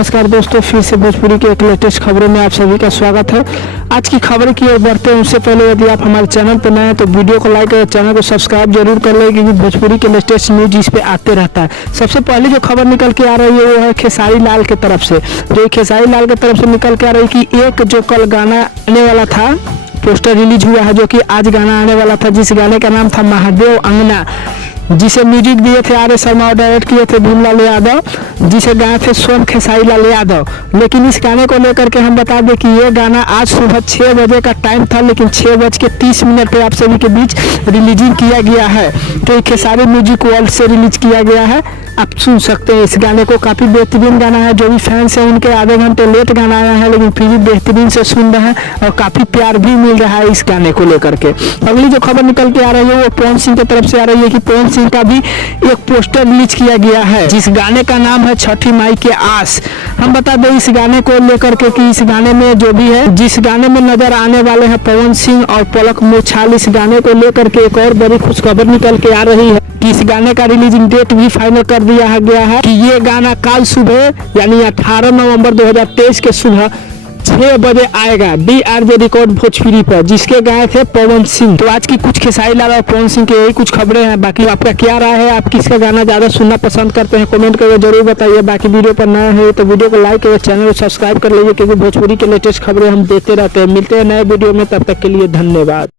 नमस्कार दोस्तों, फिर से भोजपुरी के एक लेटेस्ट खबरों में आप सभी का स्वागत है। आज की खबर की ओर बढ़ते हैं उससे पहले यदि आप हमारे चैनल पर नए हैं तो वीडियो को लाइक और चैनल को सब्सक्राइब जरूर कर लें, क्योंकि भोजपुरी के लेटेस्ट न्यूज इस पे आते रहता है। सबसे पहले जो खबर निकल के आ रही है वो है खेसारी लाल की तरफ से। जो खेसारी लाल की तरफ से निकल के आ रही है कि एक जो कल गाना आने वाला था, पोस्टर रिलीज हुआ है, जो कि आज गाना आने वाला था, जिस गाने का नाम था महादेव अंगना, जिसे म्यूजिक दिए थे आर एस शर्मा और डायरेक्ट किए थे भीमलाल यादव, जिसे गाए थे स्वयं खेसारी लाल यादव। लेकिन इस गाने को लेकर के हम बता दें कि ये गाना आज सुबह 6 बजे का टाइम था, लेकिन 6:30 पे आप सभी के बीच रिलीजिंग किया गया है। तो खेसारी म्यूजिक वर्ल्ड से रिलीज किया गया है। आप सुन सकते हैं इस गाने को, काफ़ी बेहतरीन गाना है। जो भी फैंस हैं उनके आधे घंटे लेट गाना आया है, लेकिन फिर भी बेहतरीन से सुन रहे हैं और काफ़ी प्यार भी मिल रहा है इस गाने को लेकर के। अगली जो खबर निकल के आ रही है वो पवन सिंह की तरफ से आ रही है कि पवन सिंह का भी एक पोस्टर रिलीज किया गया है, जिस गाने का नाम है छठी माई के आस। हम बता दें इस गाने को लेकर के कि इस गाने में जो भी है, जिस गाने में नजर आने वाले हैं पवन सिंह और पलक मुछाल, इस गाने को लेकर के एक और बड़ी खुशखबर निकल के आ रही है कि इस गाने का रिलीजिंग डेट भी फाइनल कर दिया गया है कि ये गाना कल सुबह यानी 18 नवंबर 2023 के सुबह 6 बजे आएगा DRJ रिकॉर्ड भोजपुरी पर, जिसके गाए थे पवन सिंह। तो आज की कुछ खेसारी लाल और पवन सिंह की यही कुछ खबरें हैं। बाकी आपका क्या राय है, आप किसका गाना ज्यादा सुनना पसंद करते हैं, कमेंट करके जरूर बताइए। बाकी वीडियो पर नए हैं तो वीडियो को लाइक और चैनल को सब्सक्राइब कर लीजिए, क्योंकि भोजपुरी के लेटेस्ट खबरें हम देते रहते हैं। मिलते हैं नए वीडियो में, तब तक के लिए धन्यवाद।